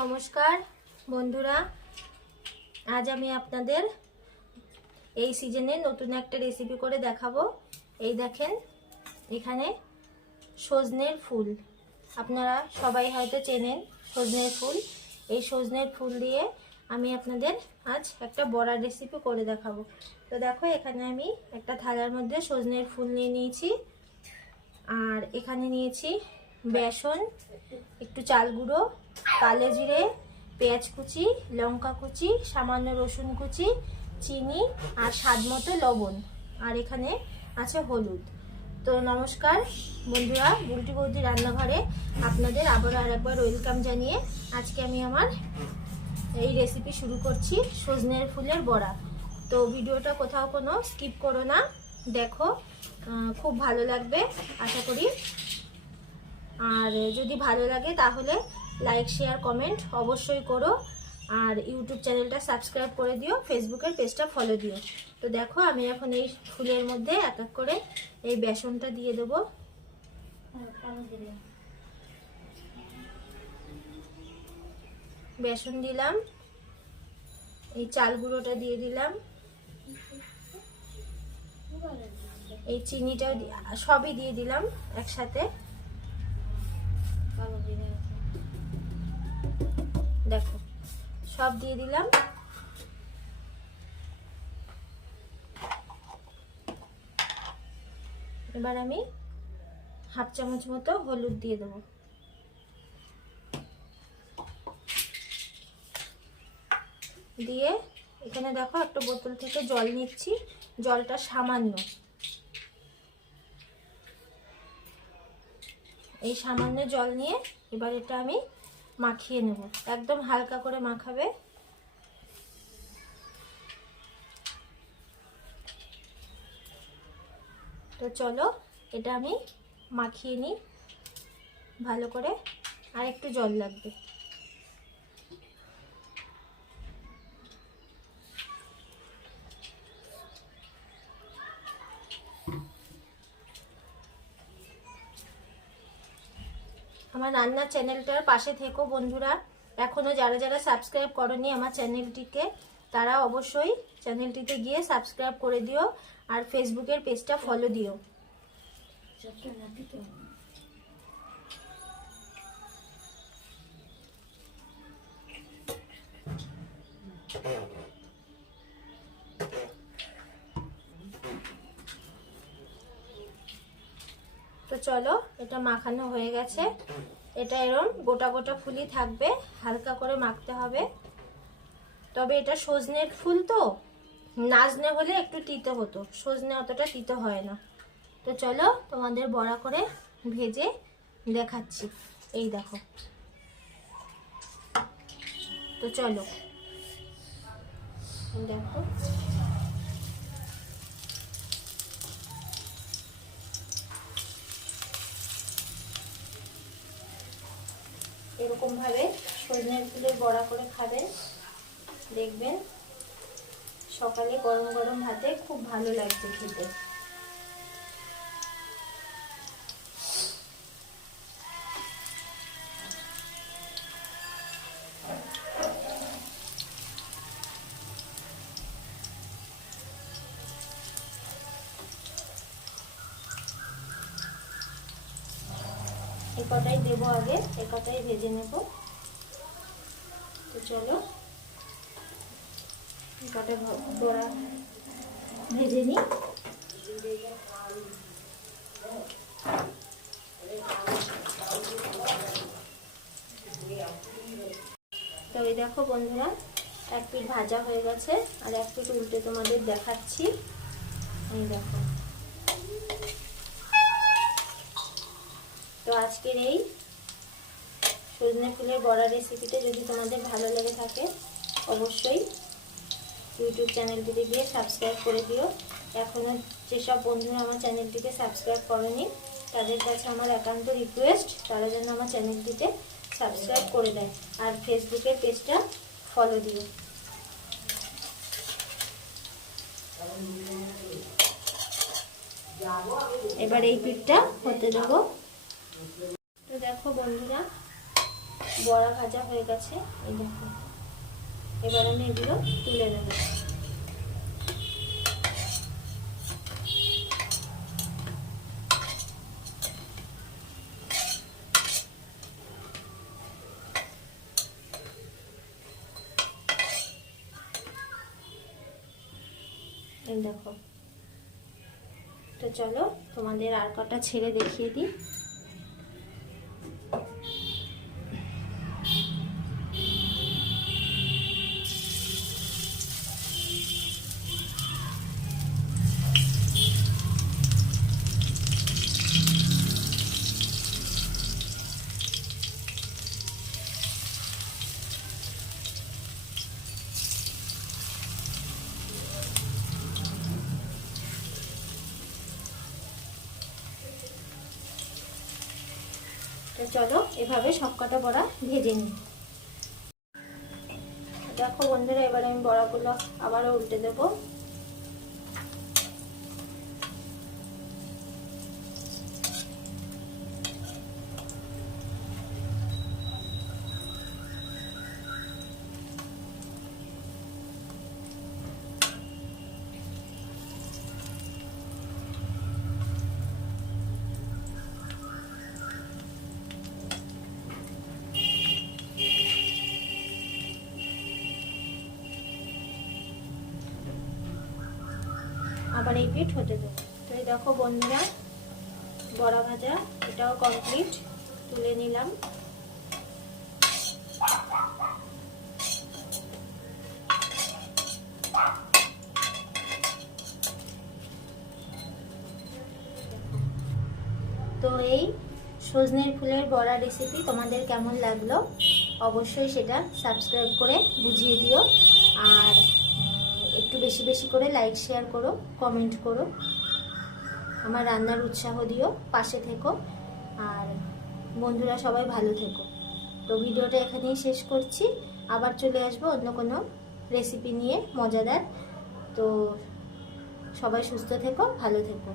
নমস্কার বন্ধুরা, আজ আমি আপনাদের এই সিজনে নতুন একটা রেসিপি করে দেখাবো। এই দেখেন, এখানে সজনের ফুল, আপনারা সবাই হয়তো চেনেন সজনের ফুল। এই সজনের ফুল দিয়ে আমি আপনাদের আজ একটা বড়ার রেসিপি করে দেখাবো। তো দেখো, এখানে আমি একটা থালার মধ্যে সজনের ফুল নিয়ে নিয়েছি, আর এখানে নিয়েছি বেসন, একটু চাল গুঁড়ো, কালো জিরে, পেঁয়াজ কুচি, লঙ্কা কুচি, সামান্য রসুন কুচি, চিনি আর স্বাদ মতো লবণ, আর এখানে আছে হলুদ। তো নমস্কার বন্ধুরা, বুলটি বৌদি রান্নাঘরে আপনাদের আবারও আরেকবার ওয়েলকাম জানিয়ে আজকে আমি আমার এই রেসিপি শুরু করছি, সজনের ফুলের বড়া। তো ভিডিওটা কোথাও কোনো স্কিপ করো না, দেখো, খুব ভালো লাগবে আশা করি। আর যদি ভালো লাগে তাহলে লাইক শেয়ার কমেন্ট অবশ্যই করো, আর ইউটিউব চ্যানেলটা সাবস্ক্রাইব করে দিও, ফেসবুকের পেজটা ফলো দিও। তো দেখো, আমি এখন এই ফুলের মধ্যে এক এক করে এই বেসনটা দিয়ে দেবো। বেসন দিলাম, এই চাল গুঁড়োটা দিয়ে দিলাম, এই চিনিটাও সবই দিয়ে দিলাম একসাথে। দেখো, সব দিয়ে দিলাম। এবার আমি হাফ চামচ মতো হলুদ দিয়ে দেবো। দিয়ে এখানে দেখো, একটা বোতল থেকে জল নিচ্ছি, জলটা সামান্য, এই সামান্য জল নিয়ে এবার এটা আমি মাখিয়ে নেব। একদম হালকা করে মাখাবে। তো চলো, এটা আমি মাখিয়ে নিই ভালো করে, আর একটু জল লাগবে। আমার রান্নার চ্যানেলটার পাশে থেকো বন্ধুরা। এখনো যারা যারা সাবস্ক্রাইব করনি আমার চ্যানেলটিকে, তারা অবশ্যই চ্যানেলটিতে গিয়ে সাবস্ক্রাইব করে দিও, আর ফেসবুকের পেজটা ফলো দিও। তো চলো, এটা মাখানো হয়ে গেছে। এটা এরকম গোটা গোটা ফুলই থাকবে, হালকা করে মাখতে হবে। তবে এটা সজনের ফুল, তো নাজনে হলে একটু তিতো হতো, সজনে অতটা তিতো হয় না। তো চলো, তোমাদের বড়া করে ভেজে দেখাচ্ছি। এই দেখো, তো চলো দেখো, এরকম ভাবে সজনের ফুলের বড়া করে খাবেন, দেখবেন সকালে গরম গরম ভাতে খুব ভালো লাগবে খেতে। এ কটাই দেবো আগে, এ কটাই ভেজে নেব। তো চলো, এ কটা বড়া ভেজে নিই। তো এই দেখো বন্ধুরা, এক পিঠ ভাজা হয়ে গেছে, আর এক পিঠ উল্টে তোমাদের দেখাচ্ছি। এই দেখো, তো আজকের এই সজনে ফুলের বড়া রেসিপিটা যদি তোমাদের ভালো লেগে থাকে, অবশ্যই ইউটিউব চ্যানেলটিতে গিয়ে সাবস্ক্রাইব করে দিও। এখনও যেসব বন্ধুরা আমার চ্যানেলটিকে সাবস্ক্রাইব করেনি, তাদের কাছে আমার একান্ত রিকোয়েস্ট, তারা যেন আমার চ্যানেলটিতে সাবস্ক্রাইব করে দেয়, আর ফেসবুকের পেজটা ফলো দিও। এবার এই পিঠটা হতে দেবো। তো দেখো বন্ধুরা, বড়া ভাজা হয়ে গেছে, এই দেখো। এবার আমি এগুলো তুলে নেব। এই দেখো। তো চলো তোমাদের আর কটা ছেড়ে দেখিয়ে দিই। তো চলো এভাবে সবকটা বড়া ভেজে নিই। দেখো বন্ধুরা, এবার আমি বড়াগুলো আবারও উল্টে দেব। আবার এই পিঠ হতে দেবো। তো এই দেখো বন্ধুরা, বড়া ভাজা এটাও কমপ্লিট, তুলে নিলাম। তো এই সজনের ফুলের বড়া রেসিপি তোমাদের কেমন লাগলো অবশ্যই সেটা সাবস্ক্রাইব করে বুঝিয়ে দিও। আর একটু বেশি বেশি করে লাইক শেয়ার করো, কমেন্ট করো, আমার রান্নার উৎসাহ দিও, পাশে থেকো। আর বন্ধুরা সবাই ভালো থেকো। তো ভিডিওটা এখানেই শেষ করছি, আবার চলে আসবো অন্য কোনো রেসিপি নিয়ে মজাদার। তো সবাই সুস্থ থেকো, ভালো থেকো।